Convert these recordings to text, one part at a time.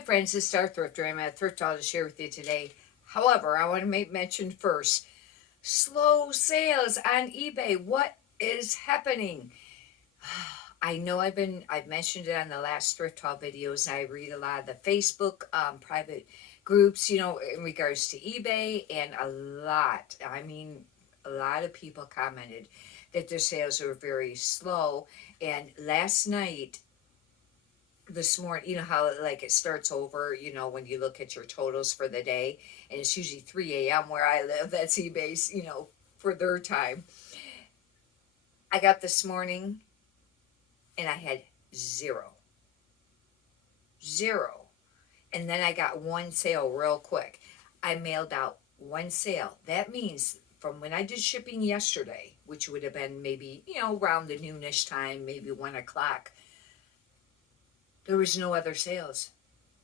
Hi friends, it's Star Thrifter. I'm at Thrift Haul to share with you today. However, I want to make mention first. Slow sales on eBay. What is happening? I know I've mentioned it on the last Thrift Haul videos. I read a lot of the Facebook private groups, in regards to eBay, and a lot of people commented that their sales were very slow. And last night, this morning, you know how like it starts over, when you look at your totals for the day, and it's usually 3 a.m. where I live. That's eBay's, for their time. I got this morning and I had zero, zero. And then I got one sale real quick. I mailed out one sale. That means from when I did shipping yesterday, which would have been maybe, around the noonish time, maybe 1 o'clock, there was no other sales,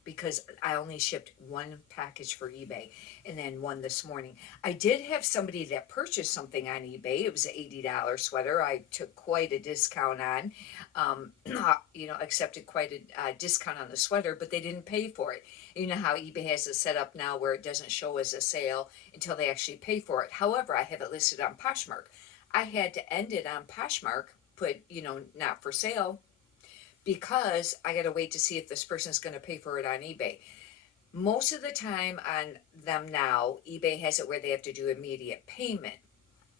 because I only shipped one package for eBay and then one this morning. I did have somebody that purchased something on eBay. It was an $80 sweater. I took quite a discount on, accepted quite a discount on the sweater, but they didn't pay for it. You know how eBay has it set up now where it doesn't show as a sale until they actually pay for it. However, I have it listed on Poshmark. I had to end it on Poshmark, put, not for sale, because I got to wait to see if this person's going to pay for it on eBay. Most of the time on them now, eBay has it where they have to do immediate payment,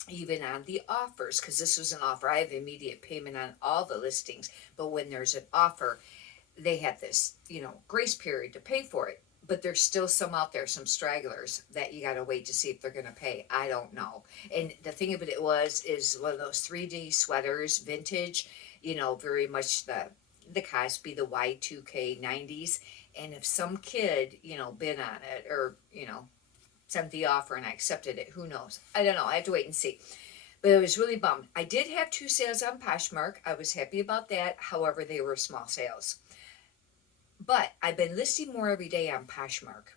even on the offers, because this was an offer. I have immediate payment on all the listings, but when there's an offer, they have this, grace period to pay for it. But there's still some out there, some stragglers that you got to wait to see if they're going to pay. I don't know. And the thing of it is one of those 3D sweaters, vintage, very much the Cosby, the Y2K 90s. And if some kid, bid on it, or, sent the offer and I accepted it, who knows? I don't know. I have to wait and see. But I was really bummed. I did have two sales on Poshmark. I was happy about that. However, they were small sales. But I've been listing more every day on Poshmark.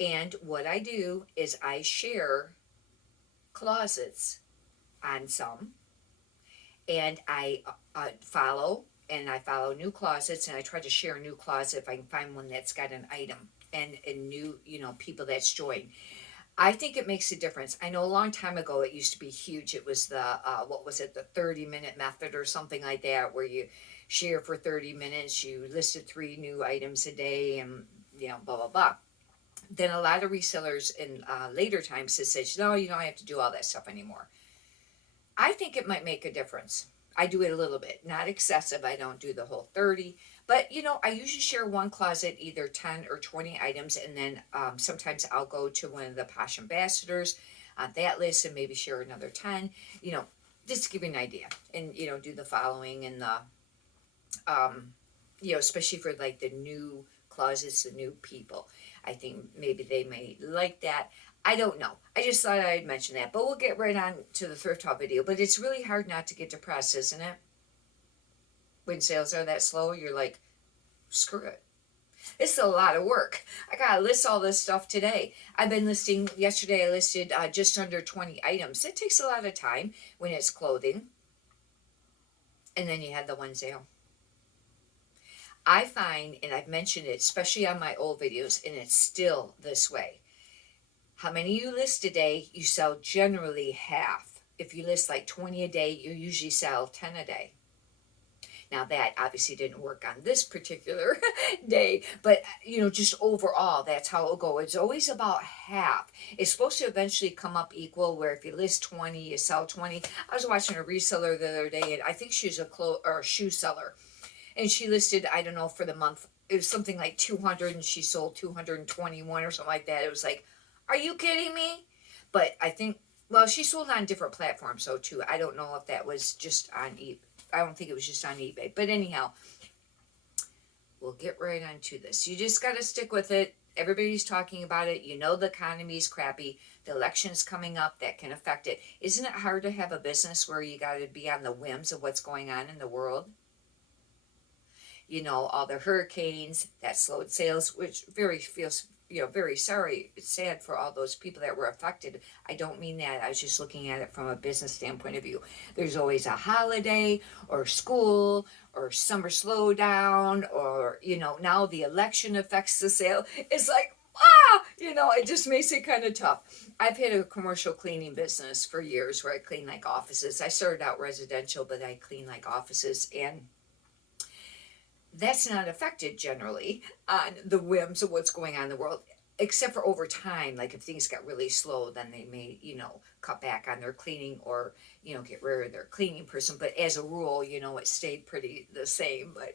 And what I do is I share closets on some, and I follow new closets, and I try to share a new closet if I can find one that's got an item, and new, people that's joined. I think it makes a difference. I know a long time ago it used to be huge. It was what was it, the 30-minute method or something like that, where you share for 30 minutes, you listed 3 new items a day, and, blah, blah, blah. Then a lot of resellers in later times has said, no, you don't have to do all that stuff anymore. I think it might make a difference. I do it a little bit, not excessive. I don't do the whole 30, but I usually share one closet, either 10 or 20 items, and then sometimes I'll go to one of the Posh ambassadors on that list and maybe share another 10, just to give you an idea, and do the following, and the especially for like the new closets, the new people. I think maybe they may like that. I don't know. I just thought I'd mention that. But we'll get right on to the thrift haul video. But it's really hard not to get depressed, isn't it? When sales are that slow, you're like, screw it. It's a lot of work. I gotta list all this stuff today. I've been listing, yesterday I listed just under 20 items. It takes a lot of time when it's clothing. And then you had the one sale. I find, and I've mentioned it, especially on my old videos, and it's still this way. How many you list a day, you sell generally half. If you list like 20 a day, you usually sell 10 a day. Now that obviously didn't work on this particular day, but just overall, that's how it'll go. It's always about half. It's supposed to eventually come up equal, where if you list 20, you sell 20. I was watching a reseller the other day, and I think she's a shoe seller. And she listed, I don't know, for the month, it was something like 200, and she sold 221 or something like that. It was like, are you kidding me? But I think, well, she sold on different platforms, so too. I don't know if that was just on eBay. I don't think it was just on eBay. But anyhow, we'll get right onto this. You just got to stick with it. Everybody's talking about it. The economy's crappy. The election's coming up. That can affect it. Isn't it hard to have a business where you got to be on the whims of what's going on in the world? All the hurricanes that slowed sales, which feels very sorry, it's sad for all those people that were affected. I don't mean that. I was just looking at it from a business standpoint of view. There's always a holiday or school or summer slowdown, or now the election affects the sale. It's like, it just makes it kind of tough. I've had a commercial cleaning business for years where I clean like offices. I started out residential, but I clean like offices, and that's not affected generally on the whims of what's going on in the world, except for over time. Like if things got really slow, then they may, cut back on their cleaning, or, get rid of their cleaning person. But as a rule, it stayed pretty the same. But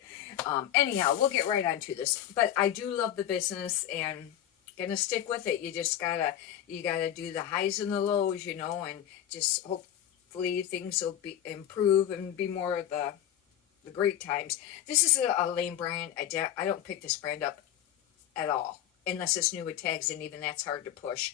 anyhow, we'll get right onto this. But I do love the business and gonna stick with it. You gotta do the highs and the lows, and just hopefully things will be improve and be more of the great times. This is a lame brand. I don't pick this brand up at all unless it's new with tags, and even that's hard to push.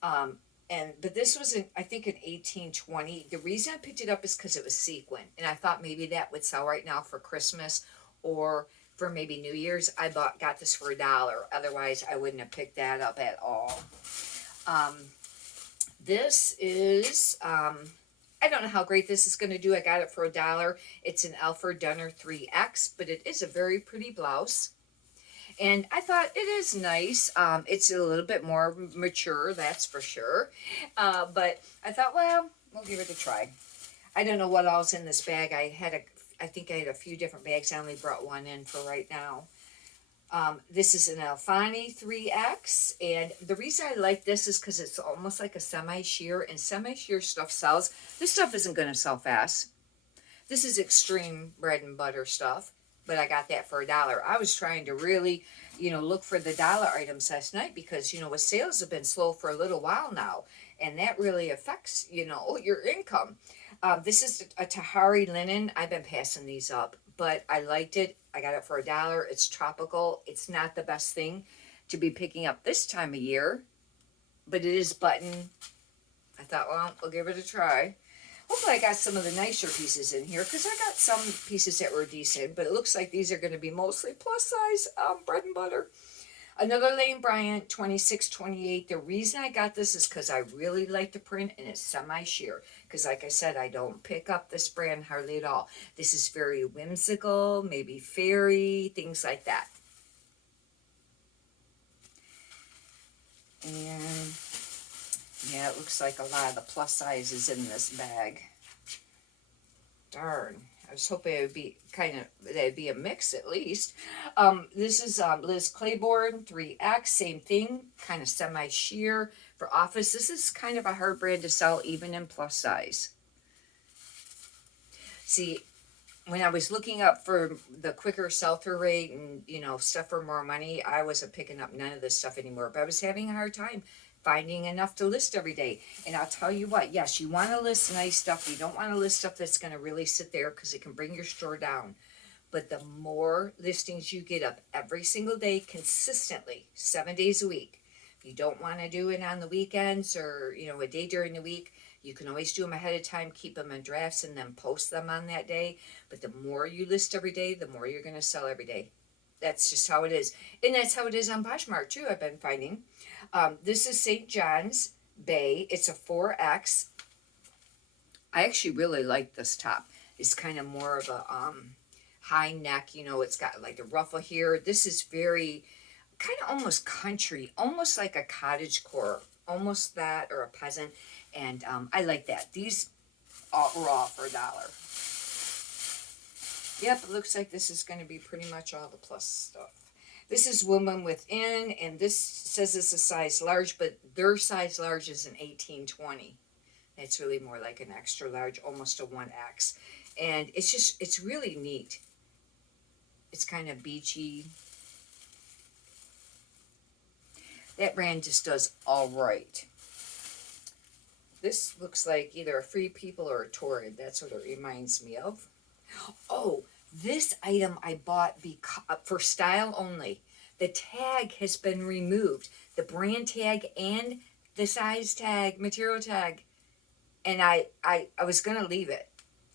But this was I think an 1820. The reason I picked it up is because it was sequin, and I thought maybe that would sell right now for Christmas or for maybe New Year's. I got this for $1. Otherwise, I wouldn't have picked that up at all. This is I don't know how great this is going to do. I got it for $1. It's an Alfred Dunner 3X, but it is a very pretty blouse. And I thought it is nice. It's a little bit more mature, that's for sure. But I thought, well, we'll give it a try. I don't know what else in this bag. I think I had a few different bags. I only brought one in for right now. This is an Alfani 3X, and the reason I like this is because it's almost like a semi-sheer, and semi-sheer stuff sells. This stuff isn't going to sell fast. This is extreme bread and butter stuff, but I got that for $1. I was trying to really, look for the dollar items last night because, with sales have been slow for a little while now, and that really affects, your income. This is a Tahari linen. I've been passing these up, but I liked it. I got it for $1. It's tropical. It's not the best thing to be picking up this time of year, but it is button. I thought, well, we'll give it a try. Hopefully I got some of the nicer pieces in here, because I got some pieces that were decent, but it looks like these are going to be mostly plus size bread and butter. Another Lane Bryant 2628. The reason I got this is because I really like the print, and it's semi-sheer. Because like I said, I don't pick up this brand hardly at all. This is very whimsical, maybe fairy, things like that. And yeah, it looks like a lot of the plus sizes in this bag. Darn. I was hoping it would be that'd be a mix at least. This is Liz Claiborne 3X, same thing, kind of semi-sheer for office. This is kind of a hard brand to sell even in plus size. See, when I was looking up for the quicker sell-through rate and, stuff for more money, I wasn't picking up none of this stuff anymore. But I was having a hard time finding enough to list every day. And I'll tell you what, yes, you want to list nice stuff. You don't want to list stuff that's going to really sit there because it can bring your store down. But the more listings you get up every single day consistently, 7 days a week, if you don't want to do it on the weekends or, a day during the week, you can always do them ahead of time, keep them in drafts, and then post them on that day. But the more you list every day, the more you're going to sell every day. That's just how it is. And that's how it is on Poshmark too, I've been finding. This is St. John's Bay. It's a 4X. I actually really like this top. It's kind of more of a high neck. It's got like a ruffle here. This is very kind of almost country, almost like a cottagecore, almost that, or a peasant. And I like that. These were all for $1. Yep, it looks like this is going to be pretty much all the plus stuff. This is Woman Within, and this says it's a size large, but their size large is an 1820. It's really more like an extra large, almost a 1X. And it's really neat. It's kind of beachy. That brand just does all right. This looks like either a Free People or a Torrid. That's what it reminds me of. Oh, this item I bought for style only. The tag has been removed. The brand tag and the size tag, material tag. And I was going to leave it.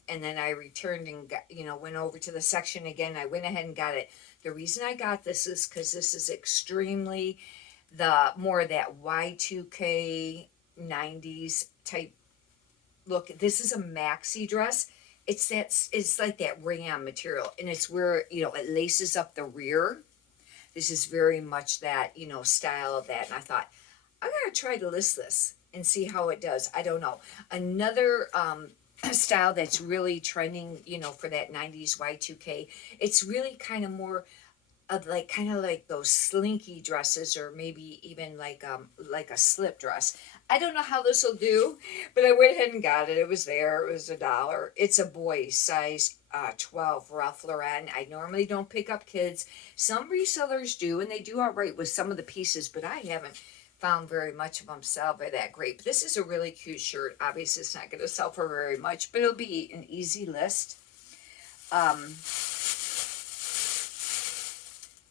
And then I returned and got, went over to the section again. I went ahead and got it. The reason I got this is because this is extremely the more of that Y2K 90s type look. This is a maxi dress. It's like that rayon material, and it's where, it laces up the rear. This is very much that, style of that. And I thought, I'm gonna try to list this and see how it does. I don't know. Another style that's really trending, for that 90s Y2K. It's really kind of like those slinky dresses, or maybe even like a slip dress. I don't know how this will do, but I went ahead and got it. It was there. It was $1. It's a boy size 12 Ralph Lauren. I normally don't pick up kids. Some resellers do, and they do all right with some of the pieces, but I haven't found very much of them sell by that great. But this is a really cute shirt. Obviously, it's not going to sell for very much, but it'll be an easy list.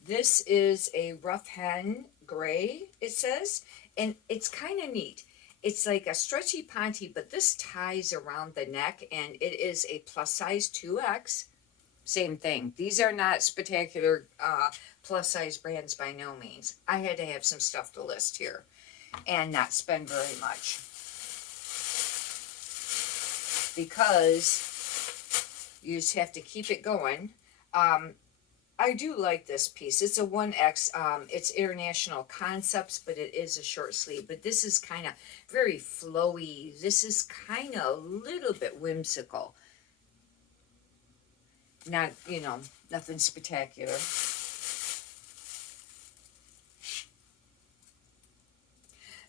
This is a rough hen gray, it says, and it's kind of neat. It's like a stretchy ponte, but this ties around the neck, and it is a plus size 2X. Same thing. These are not spectacular plus size brands by no means. I had to have some stuff to list here and not spend very much, because you just have to keep it going. I do like this piece. It's a 1X. It's International Concepts, but it is a short sleeve. But this is kind of very flowy. This is kind of a little bit whimsical. Not, nothing spectacular.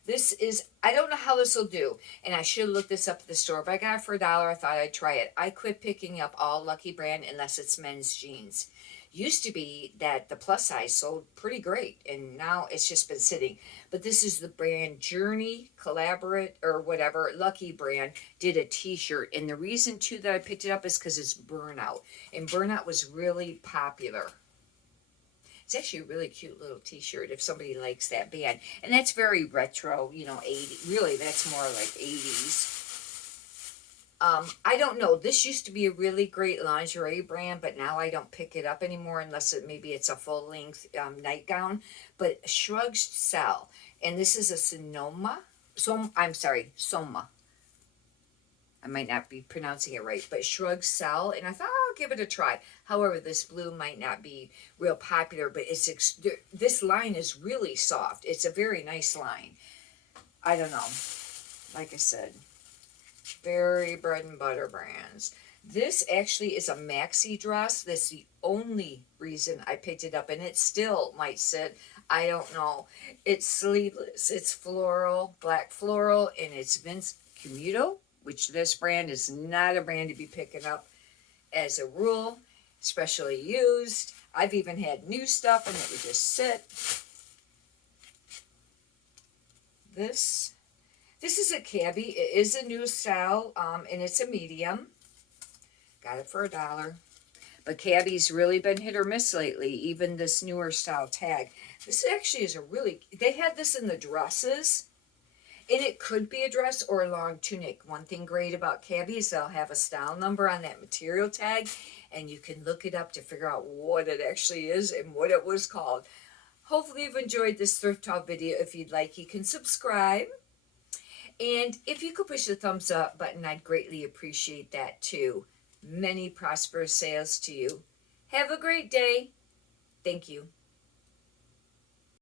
This is, I don't know how this will do, and I should look this up at the store, but I got it for $1. I thought I'd try it. I quit picking up all Lucky Brand unless it's men's jeans. Used to be that the plus size sold pretty great, and now it's just been sitting. But this is the brand Journey Collaborate, or whatever, Lucky Brand did a t-shirt, and the reason too that I picked it up is because it's Burnout, and Burnout was really popular. It's actually a really cute little t-shirt if somebody likes that band. And that's very retro, 80. Really, that's more like 80s. I don't know. This used to be a really great lingerie brand, but now I don't pick it up anymore unless maybe it's a full-length nightgown. But Shrugs sell. And this is a Soma. I might not be pronouncing it right, but Shrugs sell, and I thought, I'll give it a try. However, this blue might not be real popular, but this line is really soft. It's a very nice line. I don't know. Like I said, very bread and butter brands. This actually is a maxi dress. That's the only reason I picked it up, and it still might sit. I don't know. It's sleeveless. It's floral, black floral, and it's Vince Camuto, which this brand is not a brand to be picking up as a rule, especially used. I've even had new stuff and it would just sit. This is a cabbie. It is a new style, and it's a medium. Got it for $1. But cabbie's really been hit or miss lately, even this newer style tag. This actually is they had this in the dresses. And it could be a dress or a long tunic. One thing great about cabbie is they'll have a style number on that material tag, and you can look it up to figure out what it actually is and what it was called. Hopefully you've enjoyed this thrift haul video. If you'd like, you can subscribe. And if you could push the thumbs up button, I'd greatly appreciate that too. Many prosperous sales to you. Have a great day. Thank you.